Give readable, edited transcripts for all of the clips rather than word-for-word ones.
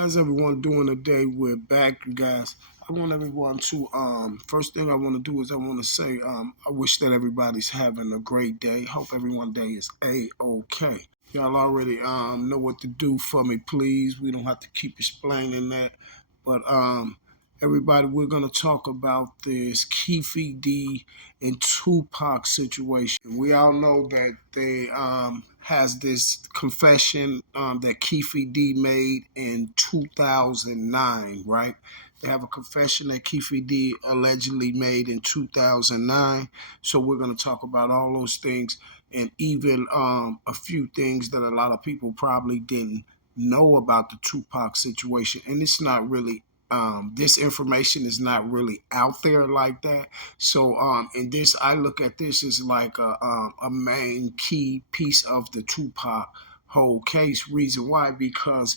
How's everyone doing today? We're back, you guys. I want everyone to first thing I want to do is I want to say I wish that everybody's having a great day. Hope everyone's day is A-OK. Y'all already know what to do for me, please. We don't have to keep explaining that. But everybody, we're gonna talk about this Keefe D and Tupac situation. We all know that they has this confession that Keefe D made in 2009, right? They have a confession that Keefe D allegedly made in 2009. So we're going to talk about all those things and even a few things that a lot of people probably didn't know about the Tupac situation. And it's not really this information is not really out there like that. So in this, I look at this as like a main key piece of the Tupac whole case. Reason why? Because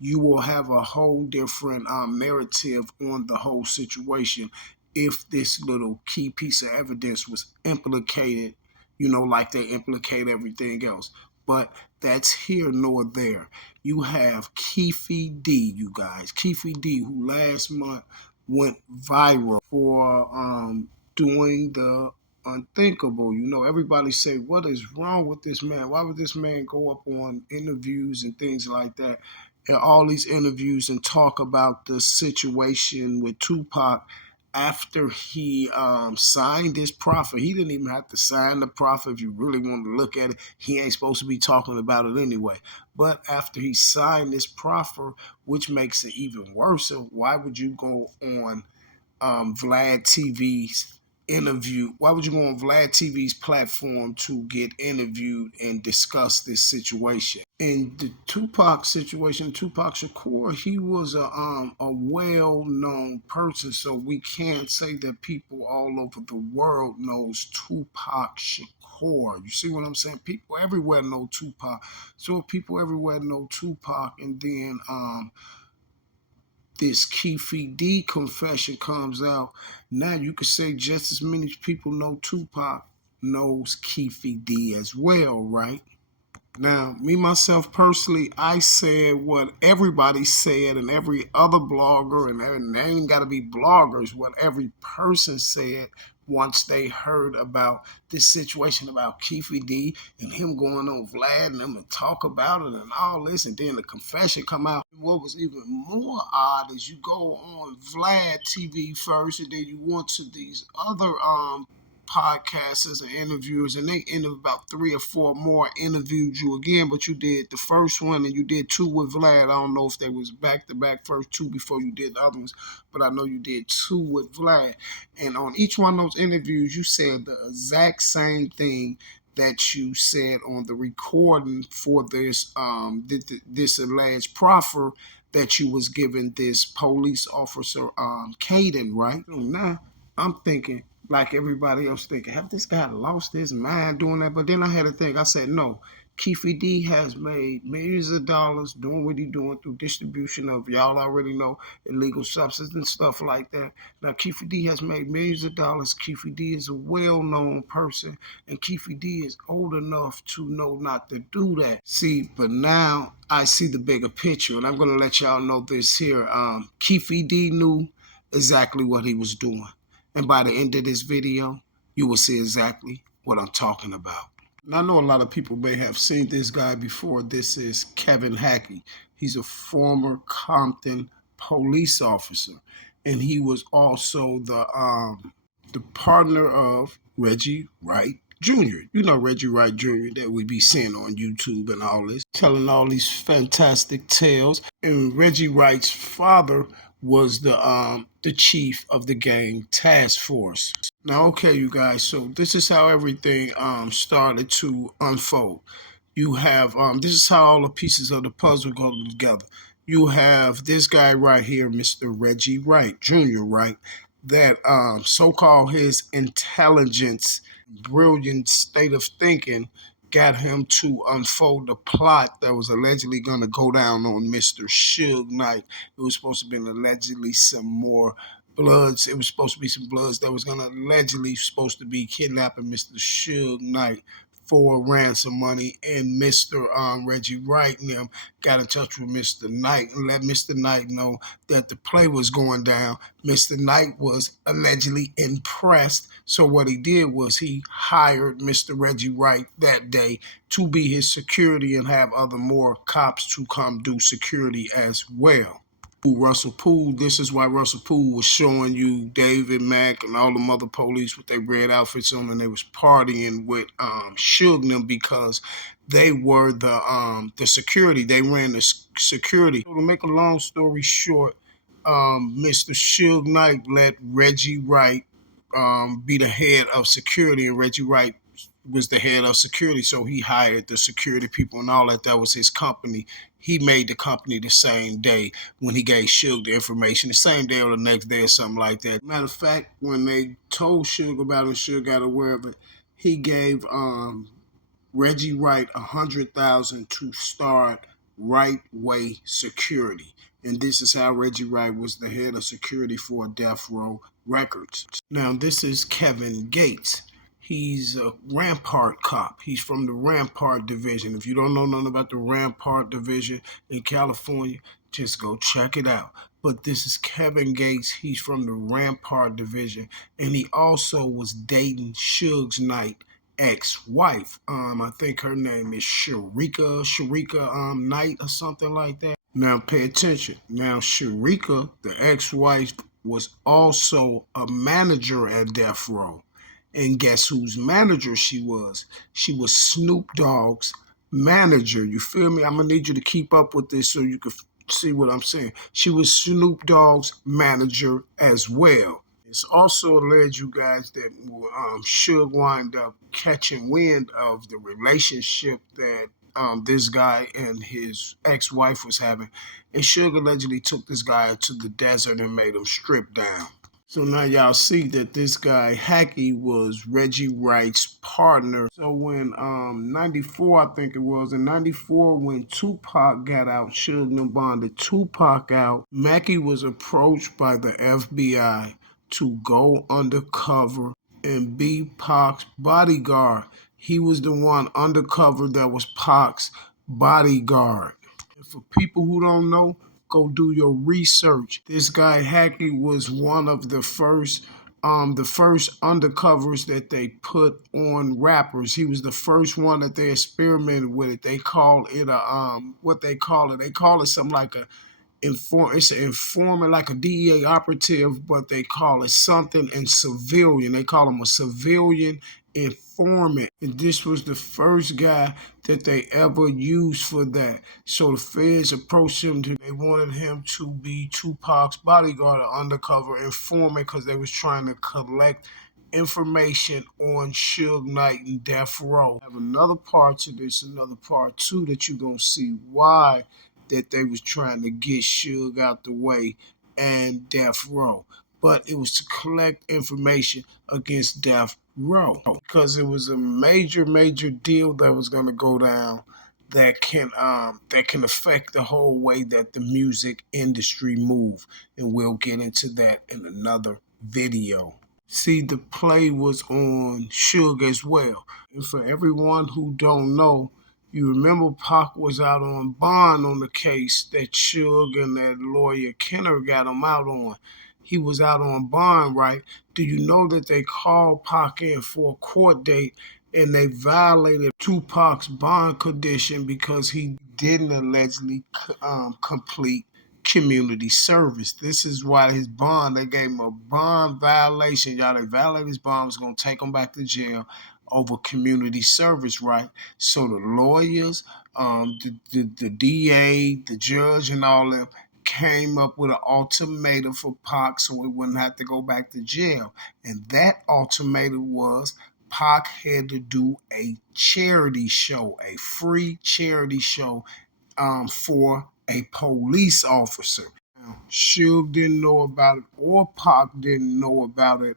you will have a whole different narrative on the whole situation if this little key piece of evidence was implicated, like they implicate everything else. But that's here nor there. You have Keefe D, you guys. Keefe D, who last month went viral for doing the unthinkable. Everybody say, what is wrong with this man? Why would this man go up on interviews and things like that? And all these interviews and talk about the situation with Tupac after he signed this proffer. He didn't even have to sign the proffer. If you really want to look at it, he ain't supposed to be talking about it anyway. But after he signed this proffer, which makes it even worse, so why would you go on Vlad TV's interview? Why would you go on Vlad TV's platform to get interviewed and discuss this situation? In the Tupac situation, Tupac Shakur, he was a well-known person, so we can't say that people all over the world knows Tupac Shakur. You see what I'm saying? People everywhere know Tupac. So if people everywhere know Tupac, and then this Keefe D confession comes out, now you could say just as many people know Tupac knows Keefe D as well, right? Now, me, myself, personally, I said what everybody said and every other blogger, and they ain't got to be bloggers, what every person said once they heard about this situation about Keefe D and him going on Vlad and them and talk about it and all this, and then the confession come out. What was even more odd is you go on Vlad TV first, and then you went to these other podcasters and interviewers, and they interviewed about 3 or 4 more, interviewed you again, but you did the first one and you did 2 with Vlad. I don't know if they was back to back first 2 before you did the other ones, but I know you did 2 with Vlad. And on each one of those interviews, you said the exact same thing that you said on the recording for this alleged proffer that you was giving this police officer, Caden, right? So now I'm thinking, like everybody else thinking, have this guy lost his mind doing that? But then I had to think, I said, no, Keefe D has made millions of dollars doing what he's doing through distribution of, y'all already know, illegal substance and stuff like that. Now, Keefe D has made millions of dollars. Keefe D is a well-known person, and Keefe D is old enough to know not to do that. See, but now I see the bigger picture, and I'm going to let y'all know this here. Keefe D knew exactly what he was doing. And by the end of this video, you will see exactly what I'm talking about. And I know a lot of people may have seen this guy before. This is Kevin Hackey. He's a former Compton police officer. And he was also the partner of Reggie Wright Jr. You know Reggie Wright Jr. that we be seeing on YouTube and all this, telling all these fantastic tales. And Reggie Wright's father was the chief of the gang task force. Now, okay, you guys, so this is how everything started to unfold. You have this is how all the pieces of the puzzle go together. You have this guy right here, Mr. Reggie Wright Jr., right? That so-called his intelligence, brilliant state of thinking got him to unfold the plot that was allegedly going to go down on Mr. Suge Knight. It was supposed to be allegedly some more bloods. It was supposed to be some bloods that was going to allegedly supposed to be kidnapping Mr. Suge Knight for ransom money, and Mr. Reggie Wright and them got in touch with Mr. Knight and let Mr. Knight know that the play was going down. Mr. Knight was allegedly impressed, so what he did was he hired Mr. Reggie Wright that day to be his security and have other more cops to come do security as well. Russell Poole. This is why Russell Poole was showing you David Mack and all them other police with their red outfits on, and they was partying with Suge them because they were the security. They ran the security. So to make a long story short, Mr. Suge Knight let Reggie Wright be the head of security, and Reggie Wright was the head of security, so he hired the security people and all that. That was his company. He made the company the same day when he gave Suge the information, the same day or the next day or something like that. Matter of fact, when they told Suge about it, Suge got aware of it. He gave Reggie Wright $100,000 to start Right Way Security. And this is how Reggie Wright was the head of security for Death Row Records. Now, this is Kevin Gates. He's a Rampart cop. He's from the Rampart Division. If you don't know nothing about the Rampart Division in California, just go check it out. But this is Kevin Gates. He's from the Rampart Division. And he also was dating Suge Knight ex-wife. I think her name is Sharika Knight or something like that. Now pay attention. Now Sharika, the ex-wife, was also a manager at Death Row. And guess whose manager she was? She was Snoop Dogg's manager. You feel me? I'm gonna need you to keep up with this so you can see what I'm saying. She was Snoop Dogg's manager as well. It's also alleged, you guys, that Suge wind up catching wind of the relationship that this guy and his ex-wife was having. And Suge allegedly took this guy to the desert and made him strip down. So now y'all see that this guy, Hackey, was Reggie Wright's partner. So when 94, I think it was, in 94 when Tupac got out, Suge and bonded Tupac out, Mackey was approached by the FBI to go undercover and be Pac's bodyguard. He was the one undercover that was Pac's bodyguard. And for people who don't know, go do your research. This guy Hackey was one of the first undercovers that they put on rappers. He was the first one that they experimented with it. They call it a what they call it. They call it something like a it's an informant, like a DEA operative, but they call it something in civilian. They call him a civilian informant. And this was the first guy that they ever used for that. So the feds approached him. They wanted him to be Tupac's bodyguard, an undercover informant, because they was trying to collect information on Suge Knight and Death Row. I have another part to this, another part too, that you're going to see why that they was trying to get Suge out the way and Death Row. But it was to collect information against Death Row because it was a major, major deal that was going to go down that can affect the whole way that the music industry move. And we'll get into that in another video. See, the play was on Suge as well. And for everyone who don't know, you remember Pac was out on bond on the case that Suge and that lawyer Kenner got him out on. He was out on bond, right? Do you know that they called Pac in for a court date and they violated Tupac's bond condition because he didn't allegedly complete community service. This is why his bond, they gave him a bond violation. Y'all, they violated his bond, was going to take him back to jail over community service, right? So the lawyers, the DA, the judge, and all of them came up with an ultimatum for Pac so he wouldn't have to go back to jail. And that ultimatum was Pac had to do a charity show, a free charity show for a police officer. Now, Suge didn't know about it or Pac didn't know about it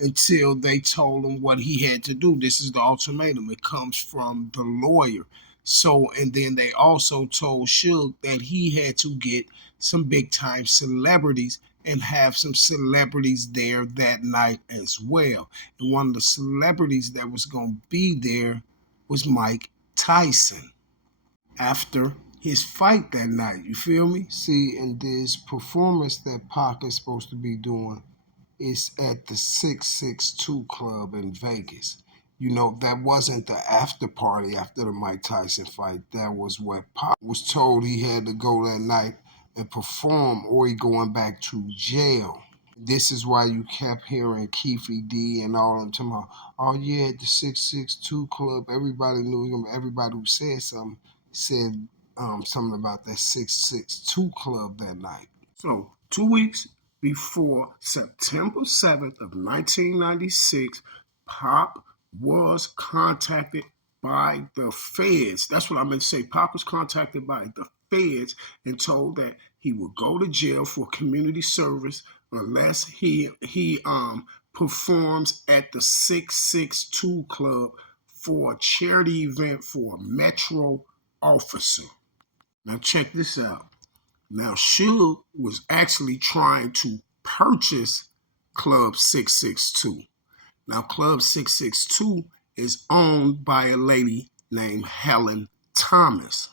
until they told him what he had to do. This is the ultimatum. It comes from the lawyer. So, and then they also told Suge that he had to get some big time celebrities and have some celebrities there that night as well. And one of the celebrities that was going to be there was Mike Tyson after his fight that night. You feel me? See, in this performance that Pac is supposed to be doing, is at the 662 Club in Vegas. You know, that wasn't the after party after the Mike Tyson fight. That was what Pac was told he had to go that night and perform or he going back to jail. This is why you kept hearing Keefe D and all of them talking about, oh yeah, the 662 Club. Everybody knew him. Everybody who said something said something about that 662 Club that night. So 2 weeks before September 7th of 1996, Pop was contacted by the feds. That's what I meant to say. Pop was contacted by the feds and told that he would go to jail for community service unless he performs at the 662 Club for a charity event for a Metro officer. Now check this out. Now Suge was actually trying to purchase Club 662. Now Club 662 is owned by a lady named Helen Thomas.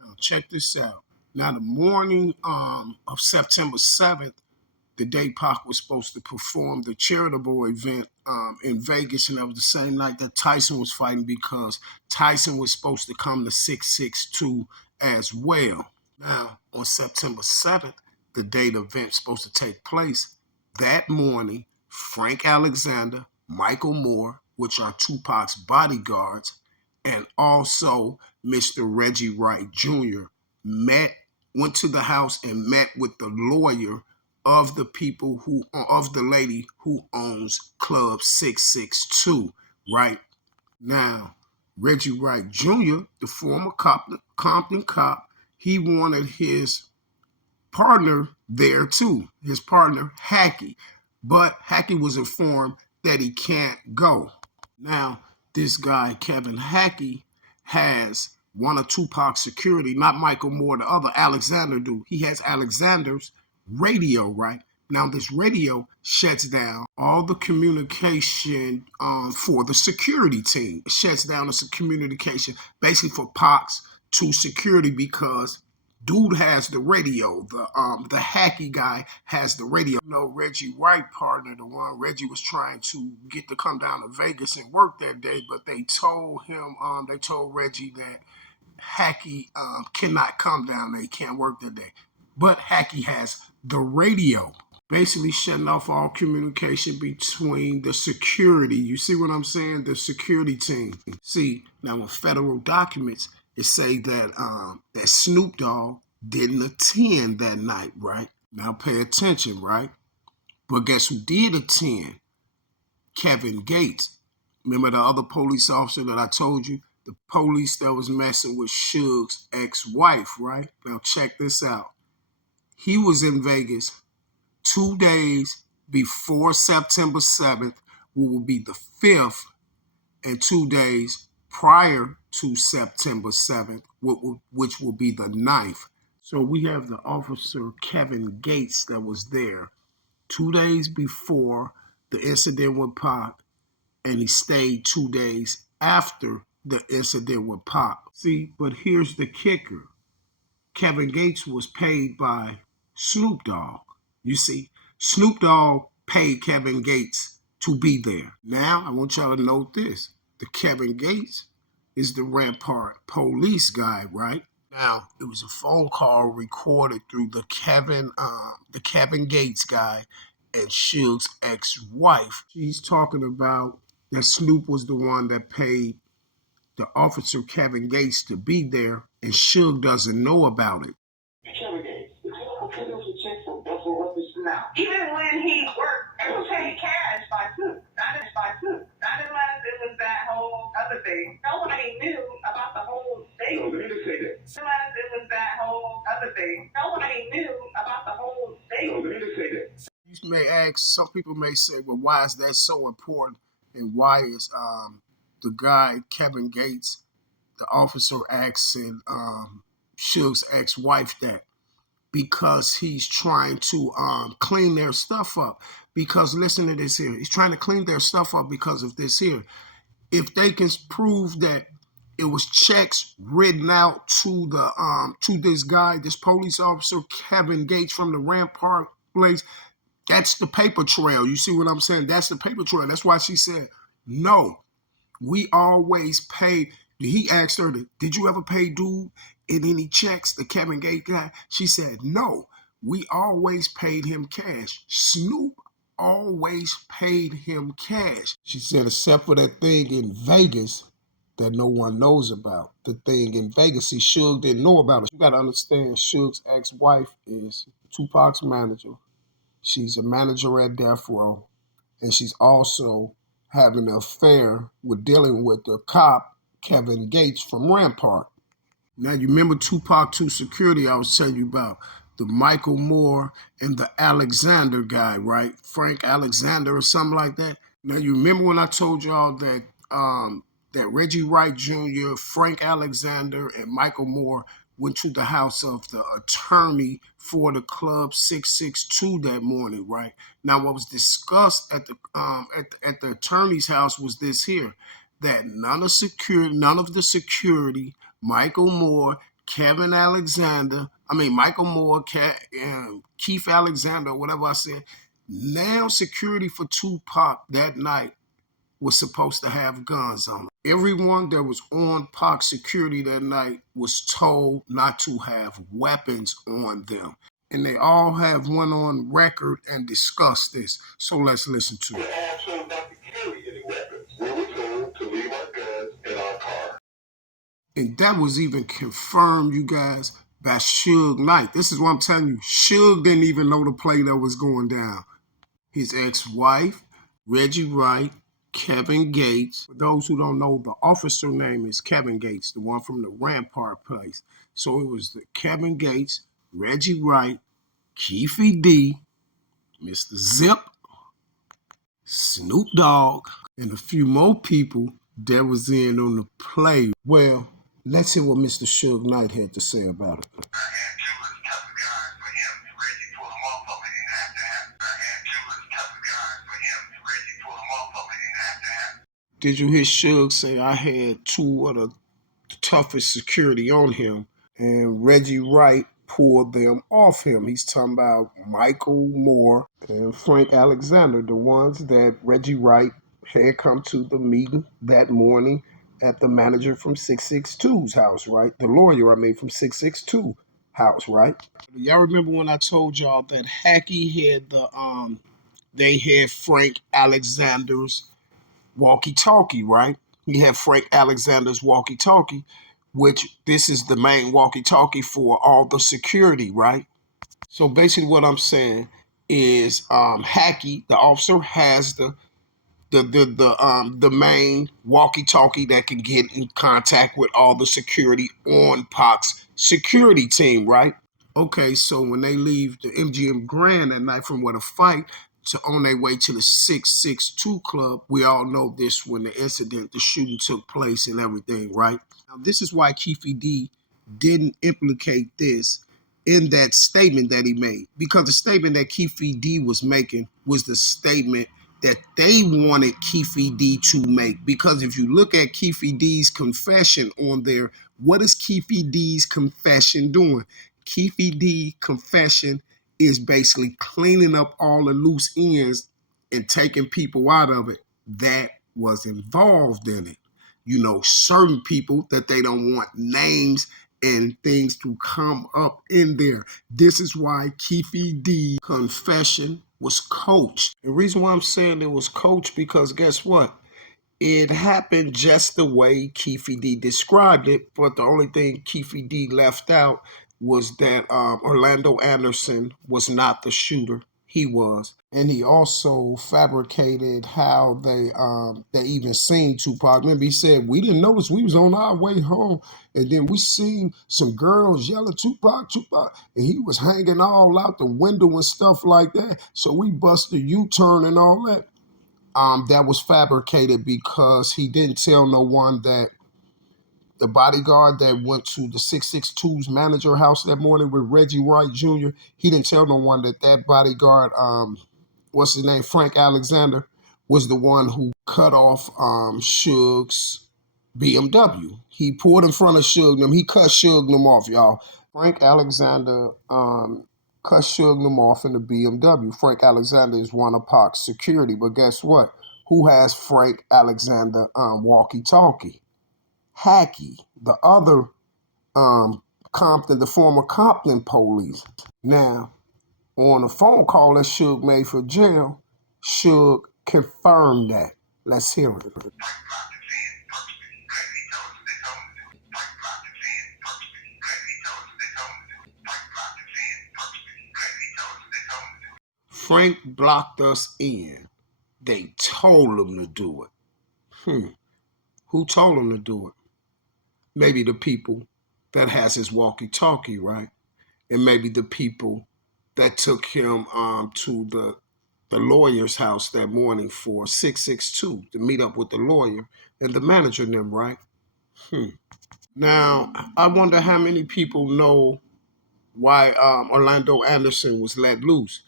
Now check this out. Now the morning of September 7th, the day Pac was supposed to perform the charitable event in Vegas, and that was the same night that Tyson was fighting because Tyson was supposed to come to 662 as well. Now, on September 7th, the day the event's supposed to take place, that morning, Frank Alexander, Michael Moore, which are Tupac's bodyguards, and also Mr. Reggie Wright Jr. went to the house and met with the lawyer of the lady who owns Club 662, right? Now, Reggie Wright Jr., the former Compton cop, he wanted his partner there too, his partner Hackey. But Hackey was informed that he can't go. Now, this guy, Kevin Hackey, has one of Tupac's security, not Michael Moore, the other Alexander dude. He has Alexander's radio, right? Now, this radio shuts down all the communication for the security team. It shuts down the communication basically for Pac's to security because dude has the radio. The hacky guy has the radio. You know, Reggie Wright partner, the one Reggie was trying to get to come down to Vegas and work that day, but they told him, they told Reggie that Hackey cannot come down there. He can't work that day. But Hackey has the radio, basically shutting off all communication between the security. You see what I'm saying? The security team. See, now in federal documents, it say that that Snoop Dogg didn't attend that night, right? Now pay attention, right? But guess who did attend? Kevin Gates. Remember the other police officer that I told you? The police that was messing with Suge's ex-wife, right? Now check this out. He was in Vegas 2 days before September 7th, which will be the 5th, and 2 days prior to September 7th, which will be the 9th. So we have the officer Kevin Gates that was there 2 days before the incident with Pac, and he stayed 2 days after the incident with Pac. See, but here's the kicker. Kevin Gates was paid by Snoop Dogg. You see, Snoop Dogg paid Kevin Gates to be there. Now, I want y'all to note this. The Kevin Gates is the Rampart police guy, right? Now, it was a phone call recorded through the Kevin Gates guy and Suge's ex-wife. She's talking about that Snoop was the one that paid the officer Kevin Gates to be there, and Suge doesn't know about it. Kevin Gates, okay, there was a check from Buffalo Rubbish now. Even when he worked, it was paid cash by Snoop, not unless it was that whole other thing. Nobody knew about the whole thing. No, let me just say that. Unless it was that whole other thing. Nobody knew about the whole thing. No, let me just say that. You may ask, some people may say, well, why is that so important? And why is the guy, Kevin Gates, the officer asking Suge's ex-wife that because he's trying to clean their stuff up. Because listen to this here, he's trying to clean their stuff up because of this here. If they can prove that it was checks written out to this guy, this police officer Kevin Gates from the Rampart place, that's the paper trail. You see what I'm saying? That's the paper trail. That's why she said no. We always pay. He asked her, did you ever pay dude in any checks, the Kevin Gates guy? She said, no, we always paid him cash. Snoop always paid him cash. She said, except for that thing in Vegas that no one knows about. The thing in Vegas, see, Suge didn't know about it. You got to understand, Suge's ex-wife is Tupac's manager. She's a manager at Death Row, and she's also having an affair with dealing with the cop, Kevin Gates from Rampart. Now, you remember Tupac 2 Security I was telling you about, the Michael Moore and the Alexander guy, right? Frank Alexander or something like that. Now, you remember when I told y'all that that Reggie Wright Jr., Frank Alexander, and Michael Moore went to the house of the attorney for the Club 662 that morning, right? Now, what was discussed at the attorney's house was this here, that none of the security, Michael Moore, Michael Moore, Keefe Alexander, whatever I said. Now, security for Tupac that night was supposed to have guns on them. Everyone that was on Pac security that night was told not to have weapons on them. And they all have went on record and discussed this. So let's listen to it. We were all told not to carry any weapons. We were told to leave our guns in our car. And that was even confirmed, you guys, by Suge Knight. This is what I'm telling you. Suge didn't even know the play that was going down. His ex-wife, Reggie Wright, Kevin Gates. For those who don't know, the officer name is Kevin Gates, the one from the Rampart place. So it was the Kevin Gates, Reggie Wright, Keefe D, Mr. Zip, Snoop Dogg, and a few more people that was in on the play. Well, let's hear what Mr. Suge Knight had to say about it. Did you hear Suge say I had two of the toughest security on him, and Reggie Wright pulled them off him? He's talking about Michael Moore and Frank Alexander, the ones that Reggie Wright had come to the meeting that morning at the manager from 662's house, right? The lawyer, from 662 house, right? Y'all remember when I told y'all that Hackey had they had Frank Alexander's walkie-talkie, right? He had Frank Alexander's walkie-talkie, which this is the main walkie-talkie for all the security, right? So basically what I'm saying is Hackey, the officer, has the main walkie-talkie that can get in contact with all the security on Pac's security team, right? Okay, so when they leave the MGM Grand at night from where the fight to on their way to the 662 club, we all know this when the shooting took place and everything, right? Now, this is why Keefe D didn't implicate this in that statement that he made, because the statement that Keefe D was making was the statement that they wanted Keefe D to make. Because if you look at Keefe D's confession on there, what is Keefe D's confession doing? Keefe D confession is basically cleaning up all the loose ends and taking people out of it that was involved in it. You know, certain people that they don't want names and things to come up in there. This is why Keefe D confession was coached. The reason why I'm saying it was coached, because guess what? It happened just the way Keefe D described it, but the only thing Keefe D left out was that Orlando Anderson was not the shooter. He was. And he also fabricated how they even seen Tupac. Remember, he said, we didn't notice, we was on our way home, and then we seen some girls yelling, Tupac, Tupac, and he was hanging all out the window and stuff like that. So we busted a U-turn and all that. That was fabricated because he didn't tell no one that the bodyguard that went to the 662's manager house that morning with Reggie Wright Jr., he didn't tell no one that bodyguard, what's his name, Frank Alexander, was the one who cut off Suge's BMW. He pulled in front of Suge them. He cut Suge them off, y'all. Frank Alexander cut Suge them off in the BMW. Frank Alexander is one of Pac's security, but guess what? Who has Frank Alexander walkie-talkie? Hackey, the other Compton, the former Compton police. Now, on a phone call that Suge made for jail, Suge confirmed that. Let's hear it. Frank blocked us in. They told him to do it. Who told him to do it? Maybe the people that has his walkie-talkie, right? And maybe the people that took him to the lawyer's house that morning for 662 to meet up with the lawyer and the manager and them, right? Now, I wonder how many people know why Orlando Anderson was let loose.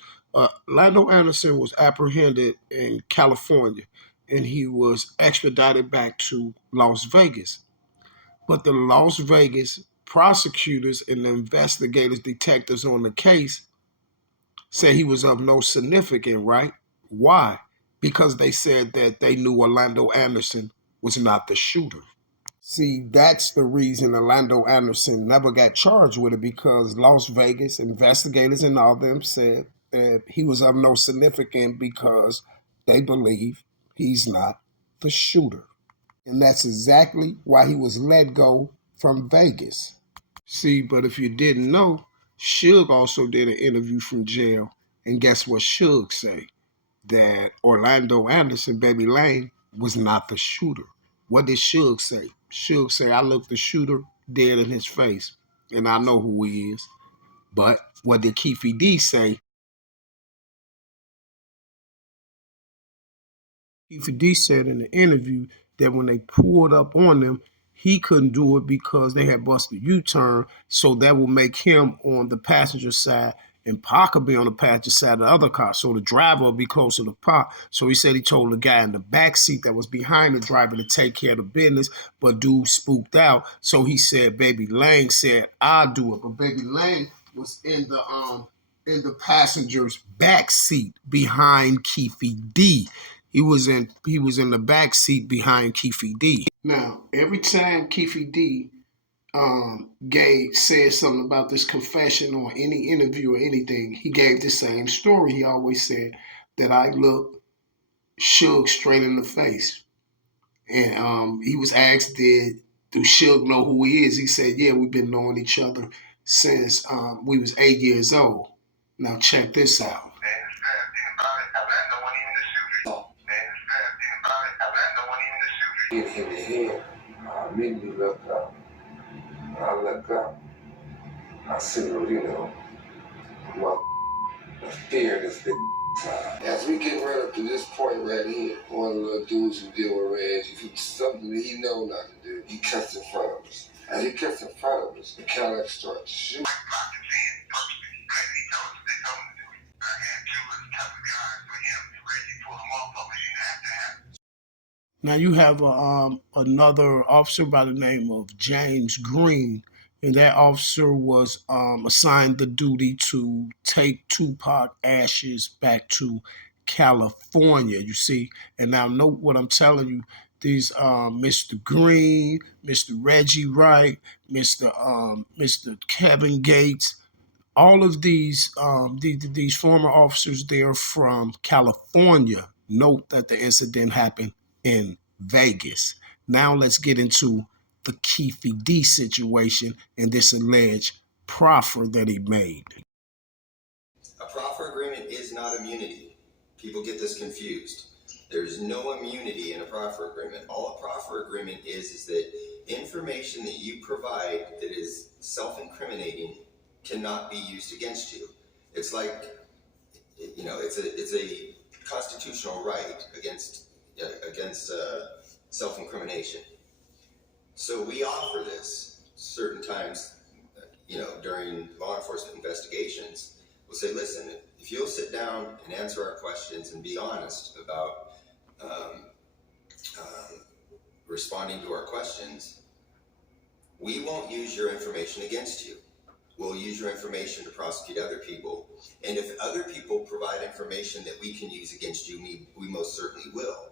Orlando Anderson was apprehended in California and he was extradited back to Las Vegas. But the Las Vegas prosecutors and the investigators, detectives on the case said he was of no significance, right? Why? Because they said that they knew Orlando Anderson was not the shooter. See, that's the reason Orlando Anderson never got charged with it, because Las Vegas investigators and all them said that he was of no significance because they believe he's not the shooter. And that's exactly why he was let go from Vegas. See, but if you didn't know, Suge also did an interview from jail. And guess what Suge say? That Orlando Anderson, Baby Lane, was not the shooter. What did Suge say? Suge say, I looked the shooter dead in his face, and I know who he is. But what did Keefe D say? Keefe D said in the interview that when they pulled up on them, he couldn't do it because they had busted U-turn, so that will make him on the passenger side and Pac will be on the passenger side of the other car. So the driver will be closer to Pac. So he said he told the guy in the back seat that was behind the driver to take care of the business, but dude spooked out. So he said Baby Lane said, I'll do it. But Baby Lane was in the passenger's back seat behind Keefe D. He was in the back seat behind Keefe D. Now, every time Keefe D said something about this confession or any interview or anything, he gave the same story. He always said that I looked Suge straight in the face. And he was asked, do Suge know who he is? He said, yeah, we've been knowing each other since we was 8 years old. Now check this out. Hit him in the head. I immediately looked up. When I looked up, I see, the fear in this big time. As we get right up to this point right here, one of the little dudes who deal with Reg, he did something that he know not to do. He cuts in front of us. As he cuts in front of us, the Cadillac starts shooting. Now you have another officer by the name of James Green, and that officer was assigned the duty to take Tupac ashes back to California. You see, and now note what I'm telling you. These Mr. Green, Mr. Reggie Wright, Mr. Kevin Gates, all of these former officers, they're from California. Note that the incident happened in Vegas. Now let's get into the Keefe D situation and this alleged proffer that he made. A proffer agreement is not immunity. People get this confused. There's no immunity in a proffer agreement. All a proffer agreement is that information that you provide that is self-incriminating cannot be used against you. It's like, it's a constitutional right against self-incrimination. So we offer this certain times, during law enforcement investigations. We'll say, listen, if you'll sit down and answer our questions and be honest about um, responding to our questions, we won't use your information against you. We'll use your information to prosecute other people. And if other people provide information that we can use against you, we most certainly will.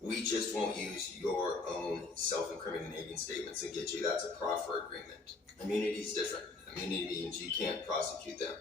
We just won't use your own self-incriminating statements against you. That's a proffer agreement. Immunity is different. Immunity means you can't prosecute them.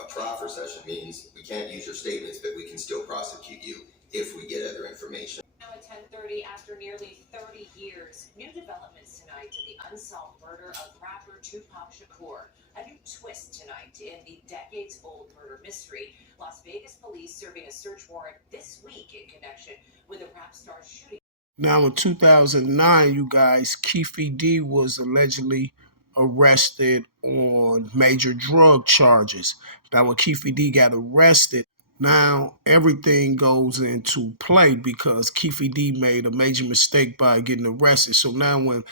A proffer session means we can't use your statements, but we can still prosecute you if we get other information. Now at 10:30, after nearly 30 years, new developments tonight in the unsolved murder of rapper Tupac Shakur. A new twist tonight in the decades-old murder mystery. Las Vegas police serving a search warrant this week in connection with a rap star's shooting. Now, in 2009, you guys, Keefe D was allegedly arrested on major drug charges. Now, when Keefe D got arrested, now everything goes into play because Keefe D made a major mistake by getting arrested. So now when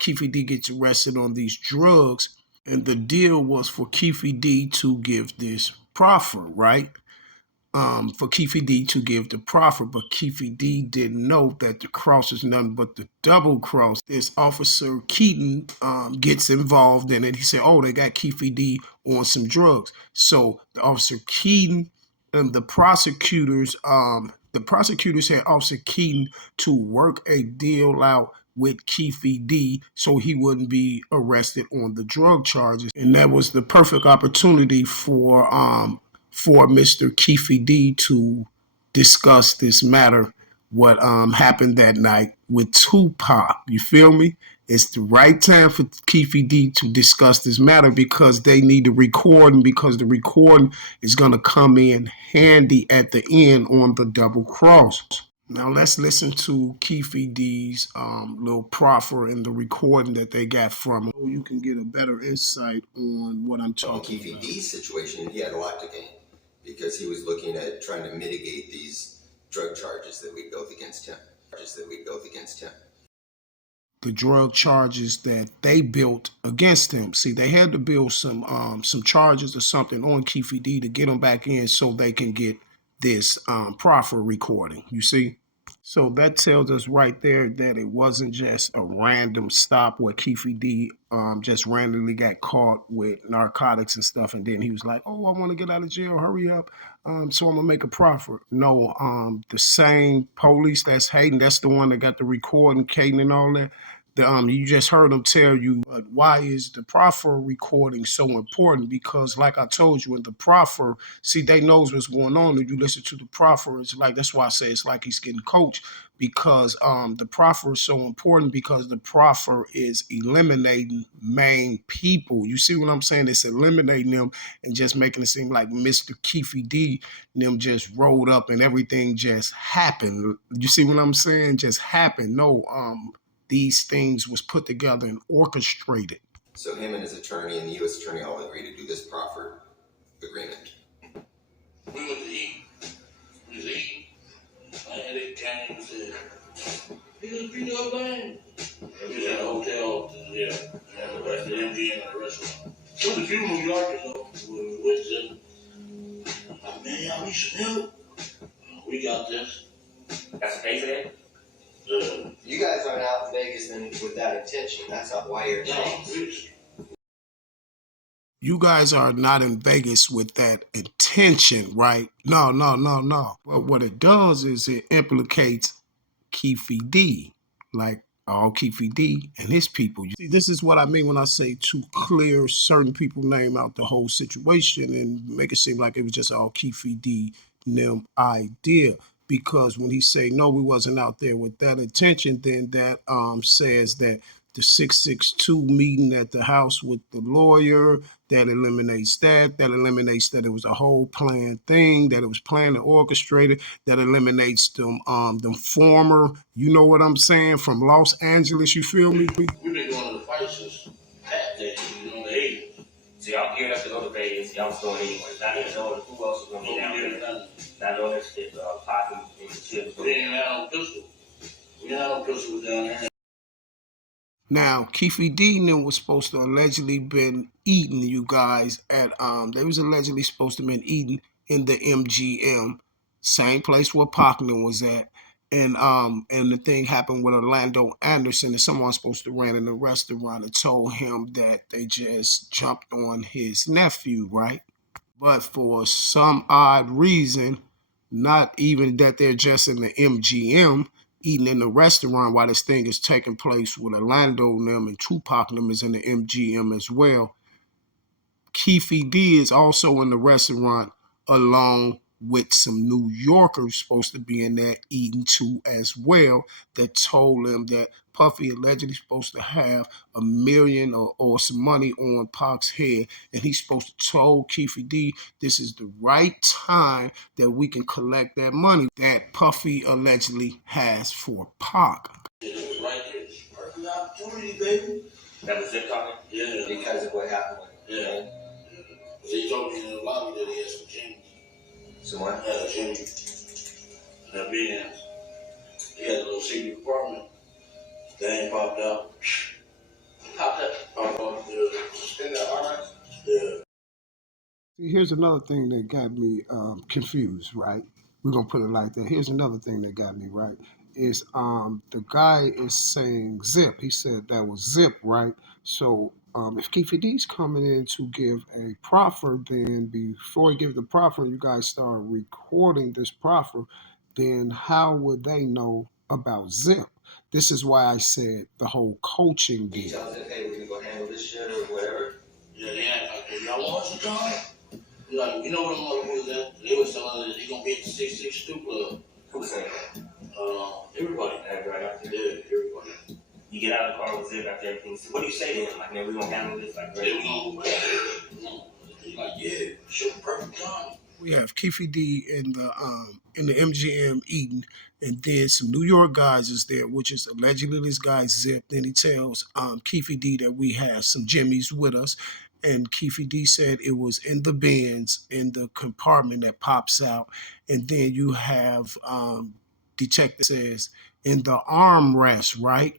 Keefe D gets arrested on these drugs, and the deal was for Keefe D to give this proffer, right? For Keefe D to give the proffer, but Keefe D didn't know that the cross is nothing but the double cross. This officer Keaton gets involved in it. He said, "Oh, they got Keefe D on some drugs." So the officer Keaton and the prosecutors had Officer Keaton to work a deal out with Keefe D so he wouldn't be arrested on the drug charges, and that was the perfect opportunity for Mr. Keefe D to discuss this matter, what happened that night with Tupac. You feel me? It's the right time for Keefe D to discuss this matter because they need the recording, because the recording is going to come in handy at the end on the double cross. Now let's listen to Keefe D's little proffer in the recording that they got from him, so you can get a better insight on what I'm talking about. In Keefe D's situation, he had a lot to gain because he was looking at trying to mitigate these drug charges that we built against him. The drug charges that they built against him. See, they had to build some charges or something on Keefe D to get him back in so they can get this proffer recording. You see? So that tells us right there that it wasn't just a random stop where Keefe D just randomly got caught with narcotics and stuff, and then he was like, "Oh, I want to get out of jail, hurry up, so I'm gonna make a proffer." No, the same police that's Hayden, that's the one that got the recording, Caden and all that. You just heard them tell you, why is the proffer recording so important? Because, like I told you, in the proffer, see, they knows what's going on. If you listen to the proffer, it's like, that's why I say it's like he's getting coached, because the proffer is so important because the proffer is eliminating main people. You see what I'm saying? It's eliminating them and just making it seem like Mr. Keefe D them just rolled up and everything just happened. You see what I'm saying? Just happened. No, these things was put together and orchestrated. So him and his attorney and the U.S. attorney all agreed to do this proffer agreement. We went to eat. We was eating. And they came and said, "You was beat up, man." We was at a hotel, yeah, and the rest of the MGM and the restaurant. It was a few New Yorkers, though. We went to, like, "Man, y'all need some help." We got this. That's the case there? You guys aren't out in Vegas with that intention. That's not why you're You guys are not in Vegas with that intention, right? No. But what it does is it implicates Keefe D, like all Keefe D and his people. You see, this is what I mean when I say to clear certain people name out the whole situation and make it seem like it was just all Keefe D them idea. Because when he say, no, we wasn't out there with that intention, then that says that the 662 meeting at the house with the lawyer, that eliminates that. That eliminates that it was a whole planned thing, that it was planned and orchestrated. That eliminates them former, you know what I'm saying, from Los Angeles, you feel me? We've been going to the fight since that day, in the 80s. So y'all geared up to go to Vegas. Y'all was going anyway. Not even knowing who else was going to be down there. Not knowing if Pac and Chip was going to be down there. We didn't have no pistol. We didn't have no pistols down there. Now, Keefe D was supposed to allegedly been eating you guys at they was allegedly supposed to been eating in the MGM, same place where Parkland was at. And the thing happened with Orlando Anderson, and someone supposed to ran in the restaurant and told him that they just jumped on his nephew, right? But for some odd reason, not even that they're just in the MGM eating in the restaurant while this thing is taking place with Orlando and them, and Tupac and them is in the MGM as well. Keefe D is also in the restaurant along with some New Yorkers supposed to be in there eating too as well, that told him that Puffy allegedly supposed to have $1 million or some money on Pac's head, and he's supposed to told Keefe D this is the right time that we can collect that money that Puffy allegedly has for Pac. It was right here. Perfect opportunity, baby. That was it talking? Yeah. Because of what happened with Yeah. He told me in the lobby that he had some change. someone. Had a change. That being, he had a little secret apartment. Thing popped out. Popped up. Popped up. Yeah. In the armrest? Yeah. See, here's another thing that got me confused, right? We're gonna put it like that. Here's another thing that got me right. Is the guy is saying Zip. He said that was Zip, right? So if Keefe D's coming in to give a proffer, then before he gives the proffer, you guys start recording this proffer, then how would they know about Zip? This is why I said the whole coaching He deal. tells them, hey, we're gonna go handle this shit or whatever. Yeah, they act like, hey, y'all want some time? Like, you know what them motherfuckers at? They was telling us that they gonna be at the 662 Club. Who said that? Everybody. Everybody out there? Yeah, everybody. You get out of the car with Zip after everything. So what do you say to him? Like, man, we gonna handle this like They gonna, he's like, yeah, sure, perfect time. We have Keefe D in the MGM eating, and then some New York guys is there, which is allegedly this guy Zip. Then he tells Keefe D that we have some Jimmys with us, and Keefe D said it was in the bins in the compartment that pops out, and then you have detective says in the armrest, right?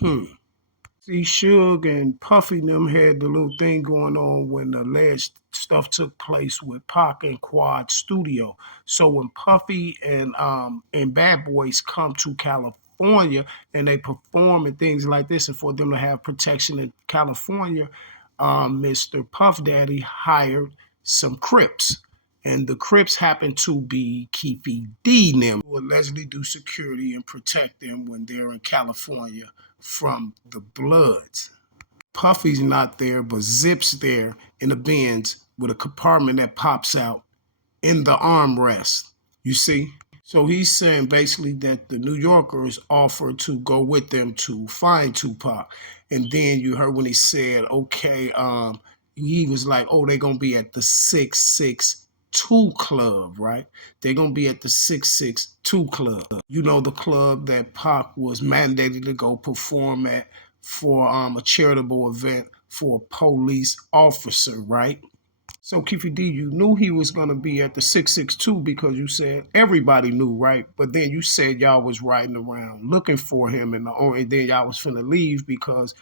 See, Suge and Puffy and them had the little thing going on when the alleged stuff took place with Pac and Quad Studio. So when Puffy and Bad Boys come to California and they perform and things like this, and for them to have protection in California, Mr. Puff Daddy hired some Crips. And the Crips happen to be Keefe D and them, who allegedly do security and protect them when they're in California from the Bloods. Puffy's not there, but Zip's there in the Benz with a compartment that pops out in the armrest. You see? So he's saying basically that the New Yorkers offered to go with them to find Tupac. And then you heard when he said, okay, he was like, oh, they're going to be at the 662 Club, right? They're going to be at the 662 Club. You know, the club that Pac was mandated to go perform at for a charitable event for a police officer, right? So Keefe D, you knew he was gonna be at the 662 because you said everybody knew, right? But then you said y'all was riding around looking for him, and then y'all was finna leave because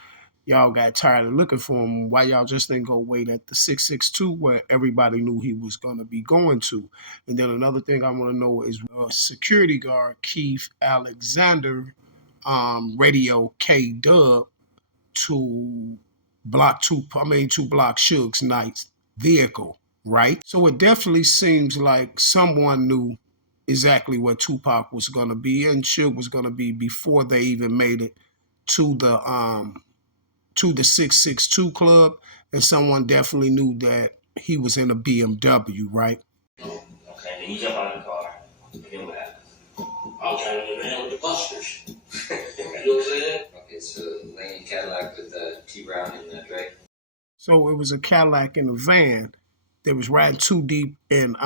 y'all got tired of looking for him. Why y'all just didn't go wait at the 662 where everybody knew he was gonna be going to? And then another thing I want to know is security guard Keith Alexander, Radio K Dub to to block Suge's Knight's vehicle, right? So it definitely seems like someone knew exactly where Tupac was gonna be and Suge was gonna be before they even made it to the 662 Club, and someone definitely knew that he was in a BMW, right? Okay, then you jump out of the car. And then what happens? Okay, in the van with the busters. You know what I'm saying? Okay, so Lane Cadillac with T Brown and Dre. So it was a Cadillac in a van that was riding too deep, and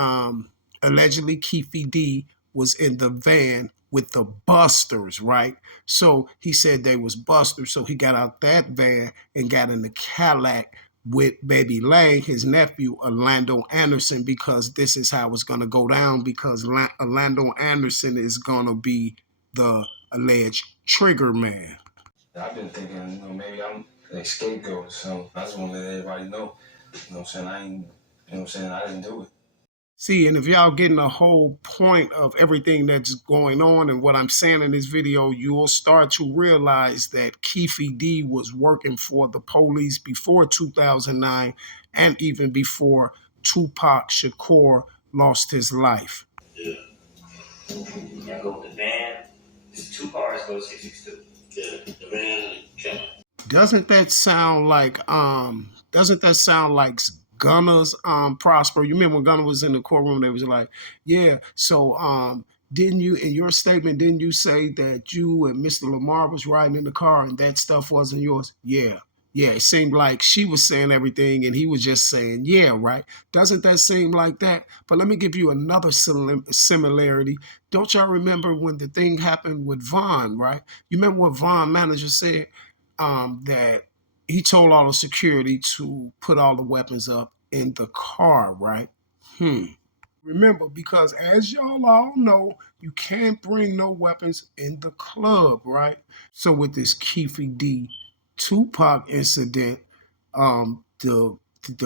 allegedly Keefe D was in the van with the busters, right? So he said they was busters, so he got out that van and got in the Cadillac with Baby Lang, his nephew, Orlando Anderson, because this is how it's going to go down, because Orlando Anderson is going to be the alleged trigger man. I've been thinking, maybe I'm an scapegoat or something. I just want to let everybody know, what I'm saying? I ain't, what I'm saying? I didn't do it. See, and if y'all getting the whole point of everything that's going on and what I'm saying in this video, you'll start to realize that Keefe D was working for the police before 2009 and even before Tupac Shakur lost his life. Yeah. Yeah, go with the van. It's 2 cars go 662. Yeah, the van and the camera. Doesn't that sound like Gunna's Prosper? You remember when Gunna was in the courtroom, they was like, yeah, so didn't you in your statement, didn't you say that you and Mr. Lamar was riding in the car and that stuff wasn't yours? Yeah. Yeah, it seemed like she was saying everything and he was just saying, yeah, right? Doesn't that seem like that? But let me give you another similarity. Don't y'all remember when the thing happened with Vaughn, right? You remember what Vaughn manager said? That he told all the security to put all the weapons up in the car, right? Remember, because as y'all all know, you can't bring no weapons in the club, right? So with this Keefe D Tupac incident, the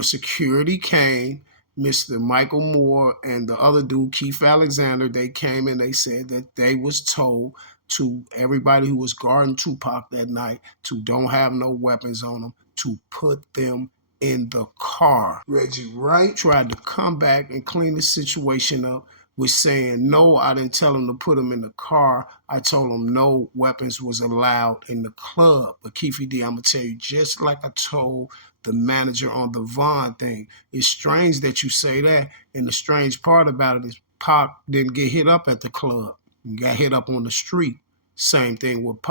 security came, Mr. Michael Moore and the other dude, Keith Alexander, they came and they said that they was told to everybody who was guarding Tupac that night to don't have no weapons on them, to put them in the car. Reggie Wright tried to come back and clean the situation up with saying, no, I didn't tell him to put them in the car. I told him no weapons was allowed in the club. But Keefe D, I'm going to tell you, just like I told the manager on the Vaughn thing, it's strange that you say that. And the strange part about it is Pac didn't get hit up at the club. He got hit up on the street. Same thing with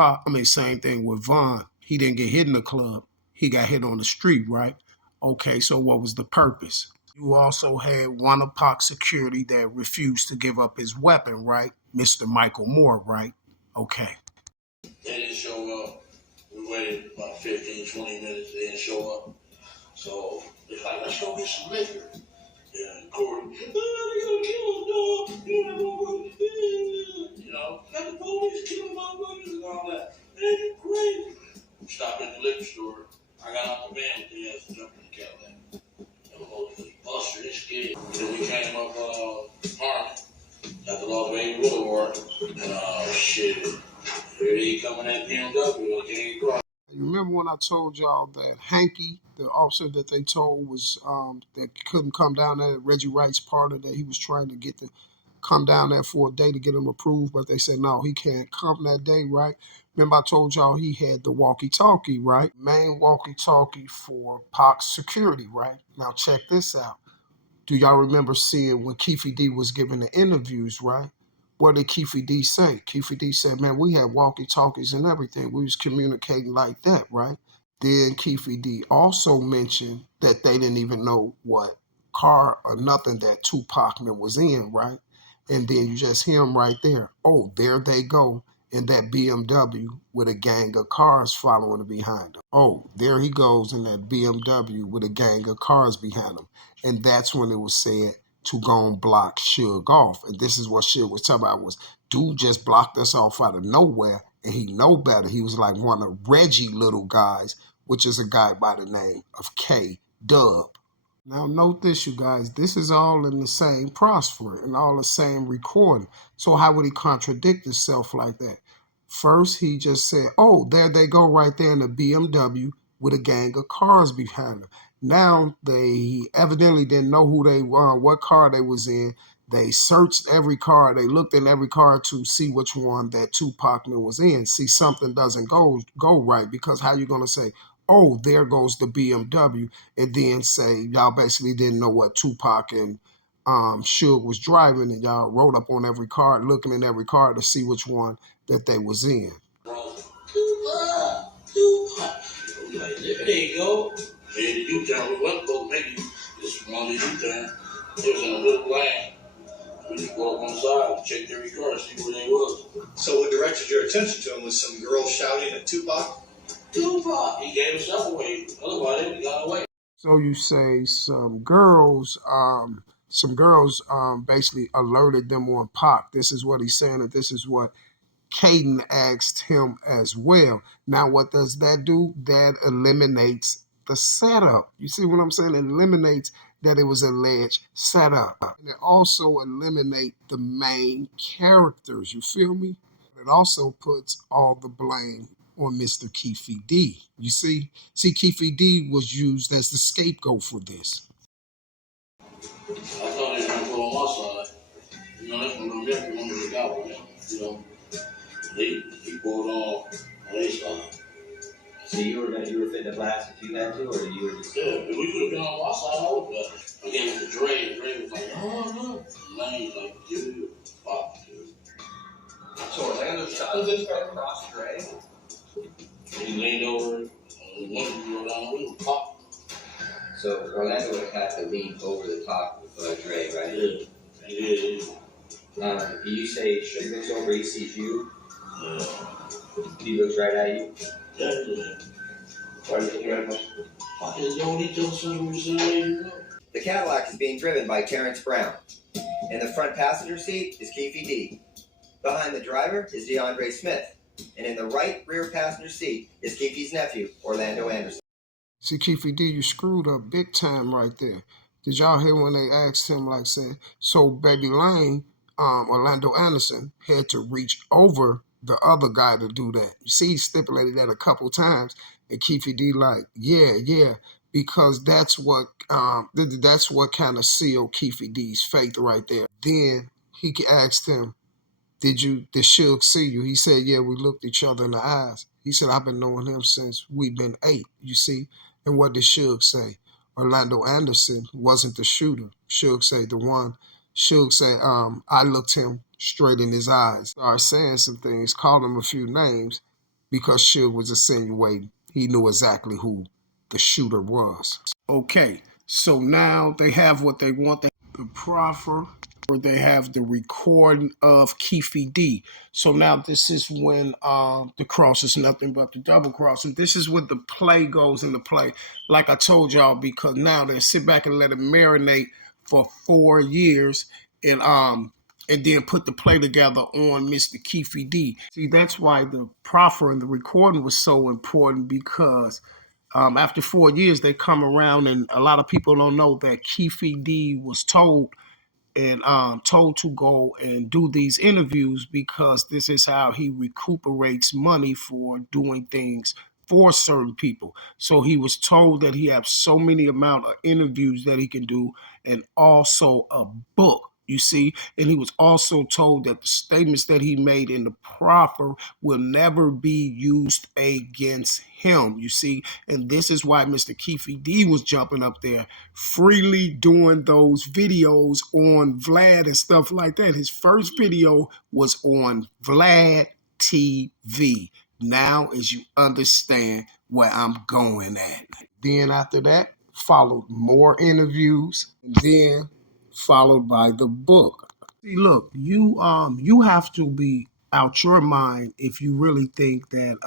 same thing with Vaughn. He didn't get hit in the club. He got hit on the street, right? Okay, so what was the purpose? You also had one of Pac's security that refused to give up his weapon, right? Mr. Michael Moore, right? Okay. They didn't show up. We waited about 15, 20 minutes. They didn't show up. So it's like, let's go get some liquor. Yeah, Corey, they gonna kill us, dog. You don't have no work. Got the police killing my brothers and all that. Man, you crazy. Stopped at the liquor store. I got out the van with the ass and jumped in the Cadillac. Buster, this kid. Then we came up Harmon at the Las Vegas Boulevard. And shit. Here he coming at BMW again. You remember when I told y'all that Hanky, the officer that they told was that couldn't come down there at Reggie Wright's party, that he was trying to get to come down there for a day to get him approved, but they said no, he can't come that day, right? Remember I told y'all he had the walkie-talkie, right? Main walkie-talkie for Pac's security, right? Now check this out. Do y'all remember seeing when Keefe D was giving the interviews, right? What did Keefe D say? Keefe D said, man, we had walkie-talkies and everything. We was communicating like that, right? Then Keefe D also mentioned that they didn't even know what car or nothing that Tupac was in, right? And then you just hear him right there. Oh, there they go in that BMW with a gang of cars following behind him. Oh, there he goes in that BMW with a gang of cars behind him. And that's when it was said to go and block Suge off. And this is what Suge was talking about was, dude just blocked us off out of nowhere, and he know better. He was like one of Reggie little guys, which is a guy by the name of K Dub. Now note this, you guys, this is all in the same prosper and all the same recording. So how would he contradict himself like that? First, he just said, oh, there they go right there in the BMW with a gang of cars behind them. Now they evidently didn't know who they were, what car they was in. They searched every car. They looked in every car to see which one that Tupac was in. See, something doesn't go right, because how you gonna say, oh, there goes the BMW, and then say y'all basically didn't know what Tupac and Suge was driving, and y'all rode up on every car, looking in every car to see which one that they was in. Tupac. Like, there they go. Made the U-turn. We wasn't supposed to make this one U-turn. It was in a little lane. We just go up on the side and checked every car and see where they was. So what directed your attention to him was some girl shouting at Tupac? Tupac, he gave himself away. Otherwise, they would have got away. So you say some girls basically alerted them on Pac. This is what he's saying, and this is what Caden asked him as well. Now, what does that do? That eliminates the setup. You see what I'm saying? It eliminates that it was alleged setup. And it also eliminates the main characters. You feel me? It also puts all the blame on Mr. Keefe D. You see? See, Keefe D was used as the scapegoat for this. I thought they were gonna go on my side. You know, that's what I'm left when they got with him. You know, he pulled on their side. So you were fitting to blast if you had to, or you were just... Yeah, if we could have been on my side, I would have. I gave it to Dre, and Dre was like, oh no. Lane's like, dude, fuck, dude. So Orlando shot this right across Dre? He leaned over, and one of them go down the wheel, pop. So Orlando would have had to lean over the top of Dre, right? Yeah, he did. You say he looks over, he sees you, Yeah. he looks right at you. Yeah. Why do you think right now? The Cadillac is being driven by Terrence Brown. In the front passenger seat is Keefe D. Behind the driver is DeAndre Smith. And in the right rear passenger seat is Keefe's nephew, Orlando Anderson. See, Keefe D, you screwed up big time right there. Did y'all hear when they asked him, like, saying, so Baby Lane, Orlando Anderson, had to reach over the other guy to do that? You see, he stipulated that a couple times, and Keefe D like, yeah, because that's what kind of sealed Keefe D's faith right there. Then he asked him, did Suge see you? He said, yeah, we looked each other in the eyes. He said, I've been knowing him since we've been 8, you see? And what did Suge say? Orlando Anderson wasn't the shooter. Suge said the one. Suge said, I looked him straight in his eyes. Started saying some things, called him a few names because Suge was insinuating he knew exactly who the shooter was. Okay, so now they have what they want. They have the proffer. They have the recording of Keefe D. So now this is when the cross is nothing but the double cross. And this is when the play goes into play. Like I told y'all, because now they sit back and let it marinate for 4 years and then put the play together on Mr. Keefe D. See, that's why the proffer and the recording was so important, because after 4 years, they come around, and a lot of people don't know that Keefe D was told to go and do these interviews because this is how he recuperates money for doing things for certain people. So he was told that he has so many amount of interviews that he can do, and also a book. You see, and he was also told that the statements that he made in the proffer will never be used against him. You see, and this is why Mr. Keefe D was jumping up there freely doing those videos on Vlad and stuff like that. His first video was on Vlad TV. Now, as you understand where I'm going at. Then after that, followed more interviews, and then followed by the book. See, look, you have to be out your mind if you really think that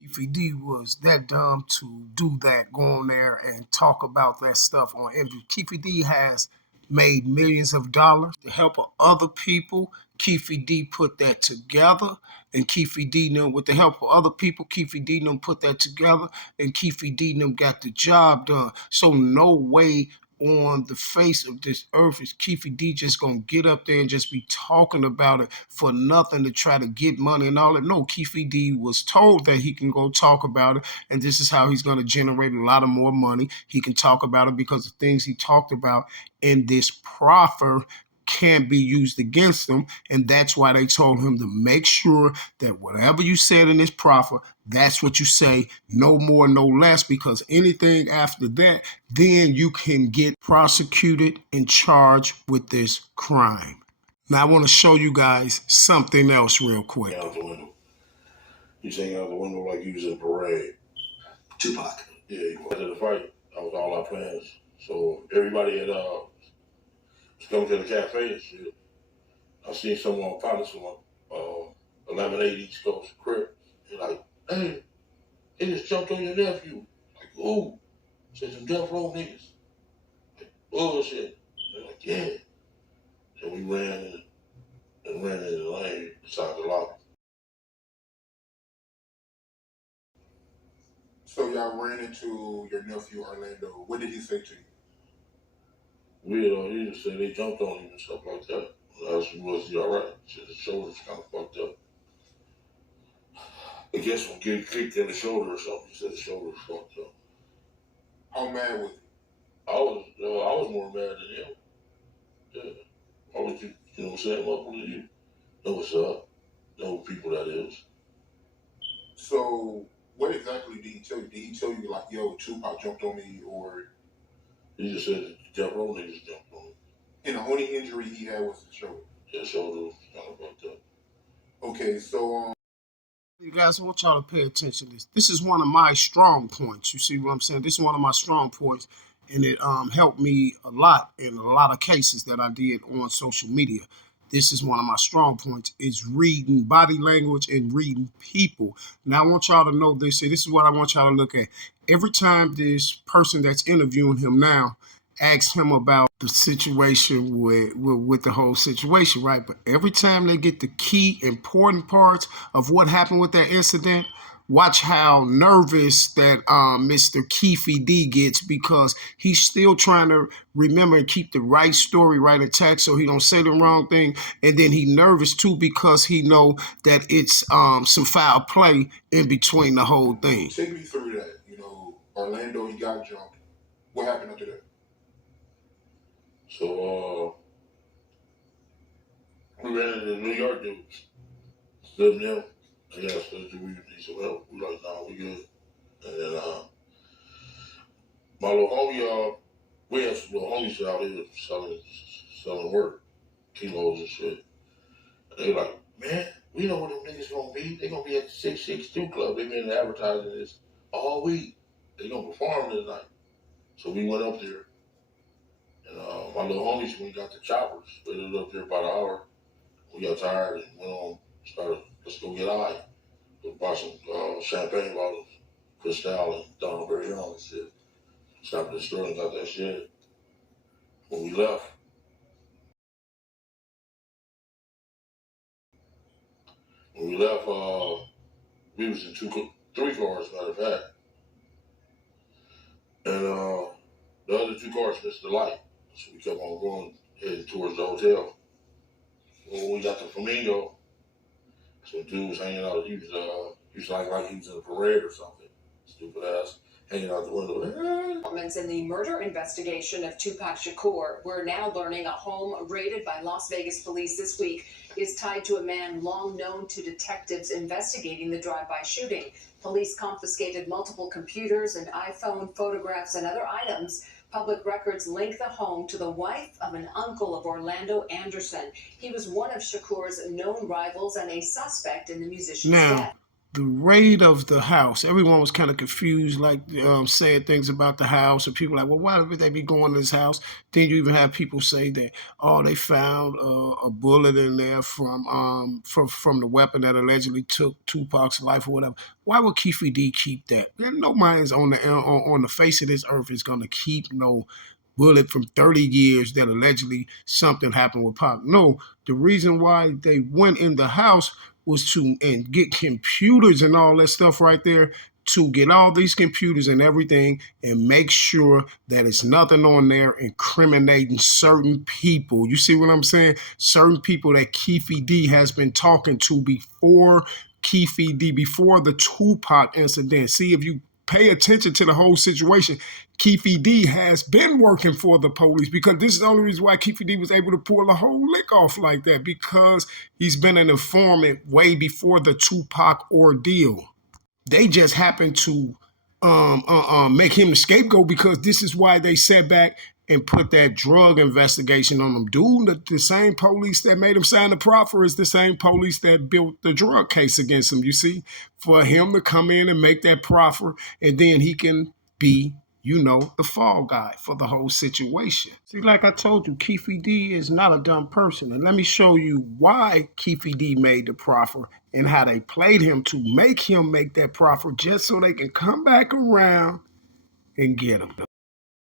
Keefe D was that dumb to do that, go on there and talk about that stuff on interview. Keefe D has made millions of dollars to help other people. Keefe D put that together, and Keefe D with the help of other people, Keefe D put that together, and Keefe D got the job done. So no way on the face of this earth is Keefe D just gonna get up there and just be talking about it for nothing to try to get money and all that. No, Keefe D was told that he can go talk about it, and this is how he's gonna generate a lot of more money. He can talk about it because the things he talked about in this proffer can't be used against him, and that's why they told him to make sure that whatever you said in this proffer, that's what you say, no more, no less, because anything after that, then you can get prosecuted and charged with this crime. Now, I want to show you guys something else real quick. Out the window. He's hanging out the window like he was in parade. Tupac. Yeah, after the fight, that was all our plans. So everybody had come to the cafe and shit. I seen someone probably someone 1180 East Coast crib. They're like, hey, they just jumped on your nephew. Like, ooh, said some death row niggas. Like, bullshit. They're like, yeah. So we ran in the lane beside the lobby. So y'all ran into your nephew Orlando. What did he say to you? He just said they jumped on him and stuff like that. I asked him, was he alright? He said his shoulder's kind of fucked up. I guess from getting kicked in the shoulder or something. He said his shoulder was fucked up. How mad was he? I was more mad than him. Yeah. Why would you know what I'm saying? What would you know what's up? Know what people that is. So what exactly did he tell you? Did he tell you like, yo, Tupac jumped on me, or? He just said the Death Row niggas jumped on him. And the only injury he had was his shoulder. Yeah, shoulder was kind of fucked up. Okay, so You guys, I want y'all to pay attention to this. This is one of my strong points. You see what I'm saying? This is one of my strong points, and it helped me a lot in a lot of cases that I did on social media. This is one of my strong points, is reading body language and reading people. Now, I want y'all to know this. This is what I want y'all to look at. Every time this person that's interviewing him now asks him about the situation with the whole situation, right? But every time they get the key important parts of what happened with that incident, watch how nervous that Mr. Keefe D gets, because he's still trying to remember and keep the right story right intact so he don't say the wrong thing. And then he nervous too because he know that it's some foul play in between the whole thing. take me through that. You know, Orlando, he got jumped. What happened after that? So, we ran into the New York dudes. Them. They asked us, do we need some help? We like, nah, we good. And then, my little homie, we had some little homies out here selling work, kilos and shit. And they like, man, we know where them niggas gonna be. They gonna be at the 662 Club. They been advertising this all week. They gonna perform tonight. So we went up there. And my little homies, when we got the choppers, they was up there about an hour. We got tired and went on, let's go get high. Go buy some champagne bottles, Cristal and Don Perignon and shit. Stopped at the store and got that shit. When we left, we was in 3 cars, matter of fact. And the other 2 cars missed the light. So we kept on going, heading towards the hotel. When we got to Flamingo, some dude was hanging out. He was like he was in a parade or something. Stupid ass, hanging out the window. Developments in the murder investigation of Tupac Shakur. We're now learning a home raided by Las Vegas police this week is tied to a man long known to detectives investigating the drive-by shooting. Police confiscated multiple computers and iPhone photographs and other items. Public records link the home to the wife of an uncle of Orlando Anderson. He was one of Shakur's known rivals and a suspect in the musician's death. The raid of the house, everyone was kind of confused, like saying things about the house, and people like, well, why would they be going to this house? Then you even have people say that, oh, they found a bullet in there from the weapon that allegedly took Tupac's life or whatever. Why would Keefe D keep that? No minds on the face of this earth is gonna keep no bullet from 30 years that allegedly something happened with Pac. No, the reason why they went in the house was to and get computers and all that stuff right there, to get all these computers and everything and make sure that it's nothing on there incriminating certain people. You see what I'm saying? Certain people that Keefe D has been talking to before before the Tupac incident. See, if you pay attention to the whole situation, Keefe D has been working for the police, because this is the only reason why Keefe D was able to pull the whole lick off like that, because he's been an informant way before the Tupac ordeal. They just happened to make him the scapegoat, because this is why they sat back and put that drug investigation on him. Dude, the same police that made him sign the proffer is the same police that built the drug case against him, you see? For him to come in and make that proffer, and then he can be, the fall guy for the whole situation. See, like I told you, Keefe D is not a dumb person. And let me show you why Keefe D made the proffer and how they played him to make him make that proffer, just so they can come back around and get him.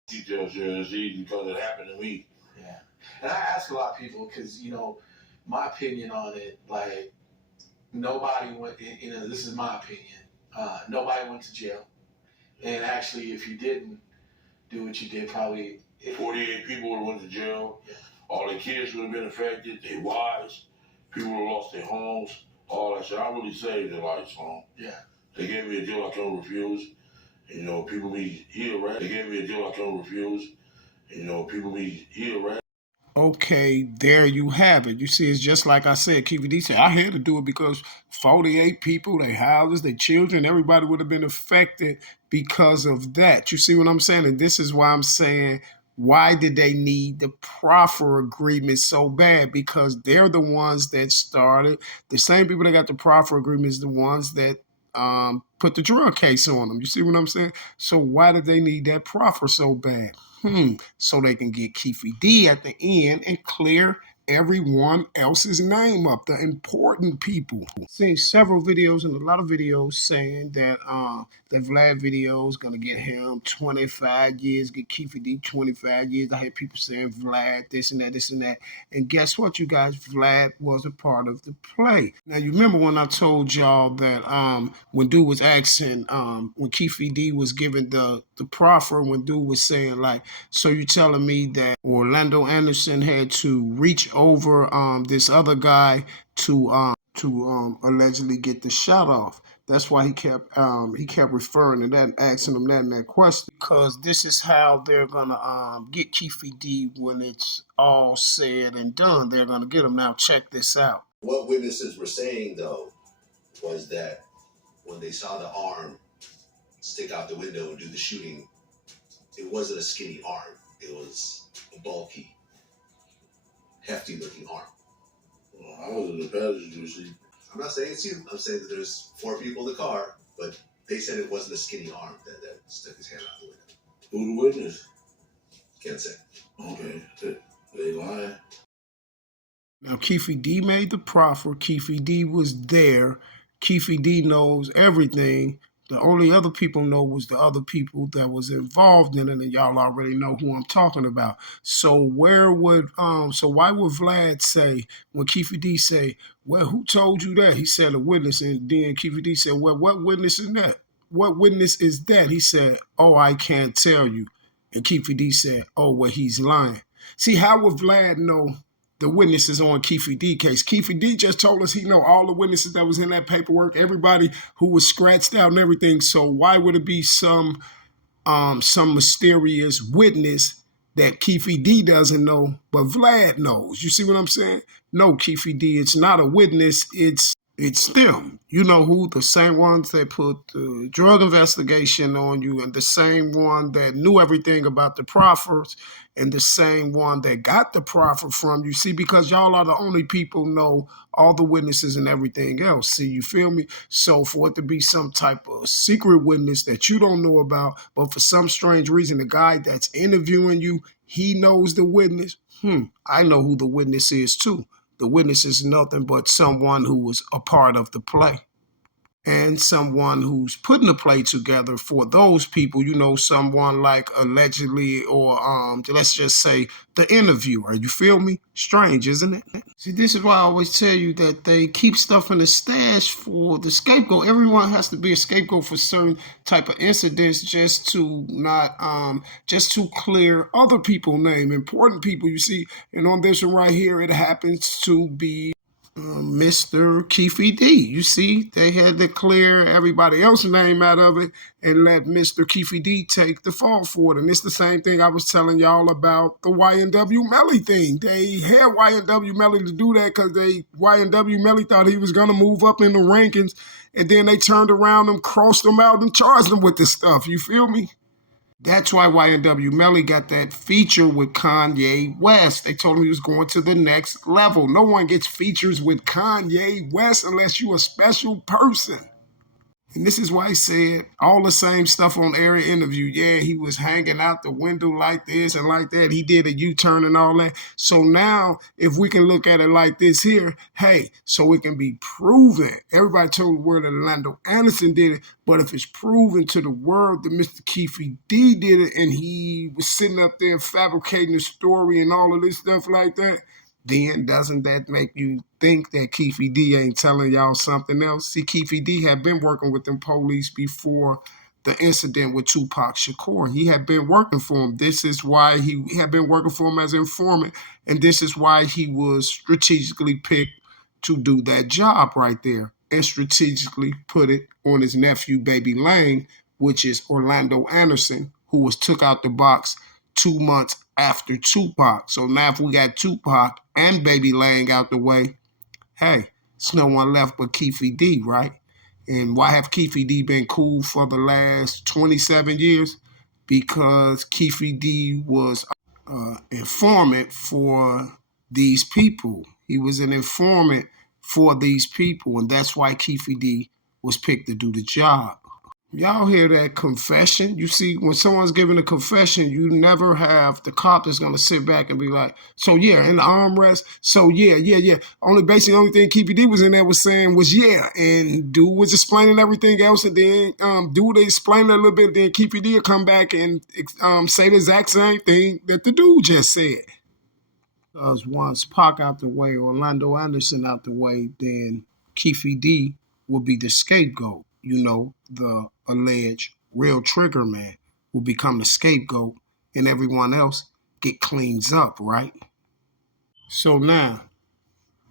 Details here is easy because it happened to me. Yeah. And I ask a lot of people because, my opinion on it, like, nobody went, this is my opinion. Nobody went to jail. And actually, if you didn't do what you did, probably 48 people would have went to jail. Yeah. All their kids would have been affected. Their wives, people would have lost their homes. All that shit. I really saved their lives, home. Yeah. They gave me a deal I couldn't refuse. You know, people be here, right? They gave me a deal I couldn't refuse. You know, people be here, right? Okay, there you have it. You see, it's just like I said. Keefe D said, I had to do it because 48 people, their houses, their children, everybody would have been affected because of that. You see what I'm saying? And this is why I'm saying, why did they need the proffer agreement so bad? Because they're the ones that started. The same people that got the proffer agreement is the ones that put the drug case on them. You see what I'm saying? So why did they need that proffer so bad? So they can get Keefe D at the end and clear everyone else's name up, the important people. Seen several videos and a lot of videos saying that that Vlad video is gonna get him 25 years, get Keefe D 25 years. I hear people saying Vlad this and that, this and that. And guess what, you guys? Vlad was a part of the play. Now you remember when I told y'all that when dude was asking, when Keefe D was giving the proffer, when dude was saying like, so you're telling me that Orlando Anderson had to reach over this other guy to allegedly get the shot off. That's why he kept referring to that and asking him that in that question, because this is how they're gonna get Keefe D when it's all said and done. They're gonna get him. Now check this out. What witnesses were saying though was that when they saw the arm stick out the window and do the shooting, it wasn't a skinny arm. It was a bulky, hefty looking arm. Well, I was in the passenger seat. I'm not saying it's you. I'm saying that there's 4 people in the car, but they said it wasn't a skinny arm that stuck his hand out the window. Who the witness? Can't say. Okay, they lying. Now, Keefe D made the proffer. Keefe D was there. Keefe D knows everything. The only other people know was the other people that was involved in it, and y'all already know who I'm talking about. So why would Vlad say when Keefe D say, well, who told you that? He said a witness, and then Keefe D said, well, what witness is that? What witness is that? He said, oh, I can't tell you. And Keefe D said, oh, well, he's lying. See, how would Vlad know the witnesses on Keefe D case? Keefe D just told us he know all the witnesses that was in that paperwork, everybody who was scratched out and everything. So why would it be some mysterious witness that Keefe D doesn't know, but Vlad knows? You see what I'm saying? No, Keefe D, it's not a witness. It's them. You know who? The same ones that put the drug investigation on you, and the same one that knew everything about the proffers, and the same one that got the proffer from you. See, because y'all are the only people know all the witnesses and everything else. See, you feel me? So for it to be some type of secret witness that you don't know about, but for some strange reason, the guy that's interviewing you, he knows the witness. I know who the witness is too. The witness is nothing but someone who was a part of the play and someone who's putting the play together for those people, someone like allegedly, or let's just say the interviewer. You feel me? Strange, isn't it? See, this is why I always tell you that they keep stuff in the stash for the scapegoat. Everyone has to be a scapegoat for certain type of incidents, just to not just to clear other people's name, important people, you see. And on this one right here, it happens to be Mr. Keefe D. You see, they had to clear everybody else's name out of it and let Mr. Keefe D take the fall for it. And it's the same thing I was telling y'all about the YNW Melly thing. They had YNW Melly to do that because YNW Melly thought he was going to move up in the rankings, and then they turned around and crossed him out and charged him with this stuff. You feel me? That's why YNW Melly got that feature with Kanye West. They told him he was going to the next level. No one gets features with Kanye West unless you're a special person. And this is why he said all the same stuff on every interview. Yeah, he was hanging out the window like this and like that. He did a U-turn and all that. So now, if we can look at it like this here, hey, so it can be proven. Everybody told the world that Orlando Anderson did it, but if it's proven to the world that Mr. Keefe D did it, and he was sitting up there fabricating the story and all of this stuff like that, then doesn't that make you think that Keefe D ain't telling y'all something else? See, Keefe D had been working with them police before the incident with Tupac Shakur. He had been working for him. This is why he had been working for him as an informant, and this is why he was strategically picked to do that job right there, and strategically put it on his nephew, Baby Lang, which is Orlando Anderson, who was took out the box 2 months after Tupac. So now if we got Tupac and Baby Lang out the way, hey, it's no one left but Keefe D, right? And why have Keefe D been cool for the last 27 years? Because Keefe D was informant for these people. He was an informant for these people, and that's why Keefe D was picked to do the job. Y'all hear that confession? You see, when someone's giving a confession, you never have the cop that's going to sit back and be like, so yeah, in the armrest, so yeah. Basically, the only thing Keefe D was in there was saying was yeah, and dude was explaining everything else, and then dude explained it a little bit, then Keefe D will come back and say the exact same thing that the dude just said. Because once Pac out the way, Orlando Anderson out the way, then Keefe D will be the scapegoat. You know, the alleged real trigger man will become the scapegoat, and everyone else get cleans up, right? So now,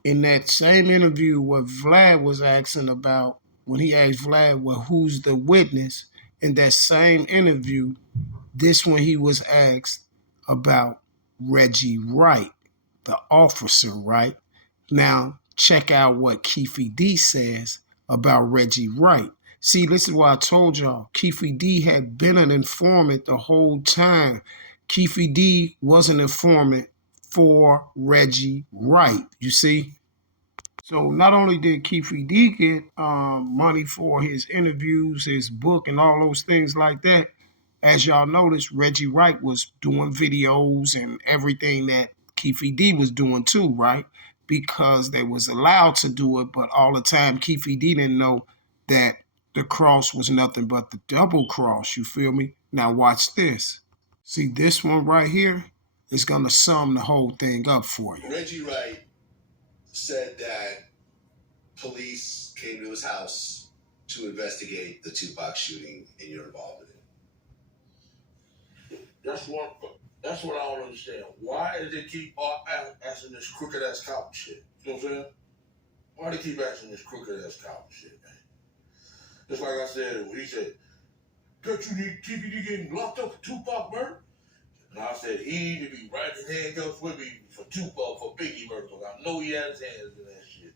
in that same interview where Vlad was asking about, when he asked Vlad, well, who's the witness? In that same interview, this one he was asked about Reggie Wright, the officer, right? Now, check out what Keefe D says about Reggie Wright. See, this is why I told y'all, Keefe D had been an informant the whole time. Keefe D was an informant for Reggie Wright, you see? So not only did Keefe D get money for his interviews, his book, and all those things like that, as y'all noticed, Reggie Wright was doing videos and everything that Keefe D was doing too, right? Because they was allowed to do it, but all the time Keefe D didn't know that the cross was nothing but the double cross, you feel me? Now watch this. See, this one right here is going to sum the whole thing up for you. Reggie Wright said that police came to his house to investigate the Tupac shooting and your involvement in it. That's what I don't understand. Why does they keep asking this crooked ass cop shit? You know what I'm saying? Why do they keep asking this crooked ass cop shit, man? Just like I said, when he said, don't you need Keefe D getting locked up for Tupac murder? And I said, he need to be right in handcuffs with me for Tupac, for Biggie murder. I know he had his hands in that shit.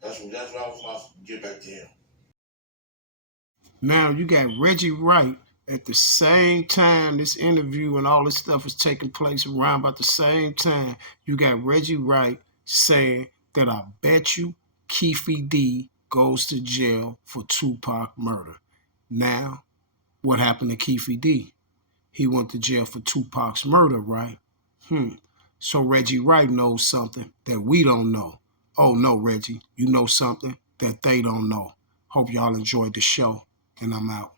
That's what I was about to get back to him. Now you got Reggie Wright at the same time this interview and all this stuff is taking place around about the same time. You got Reggie Wright saying that I bet you Keefe D goes to jail for Tupac murder. Now, what happened to Keefe D? He went to jail for Tupac's murder, right? So Reggie Wright knows something that we don't know. Oh no, Reggie, you know something that they don't know. Hope y'all enjoyed the show, and I'm out.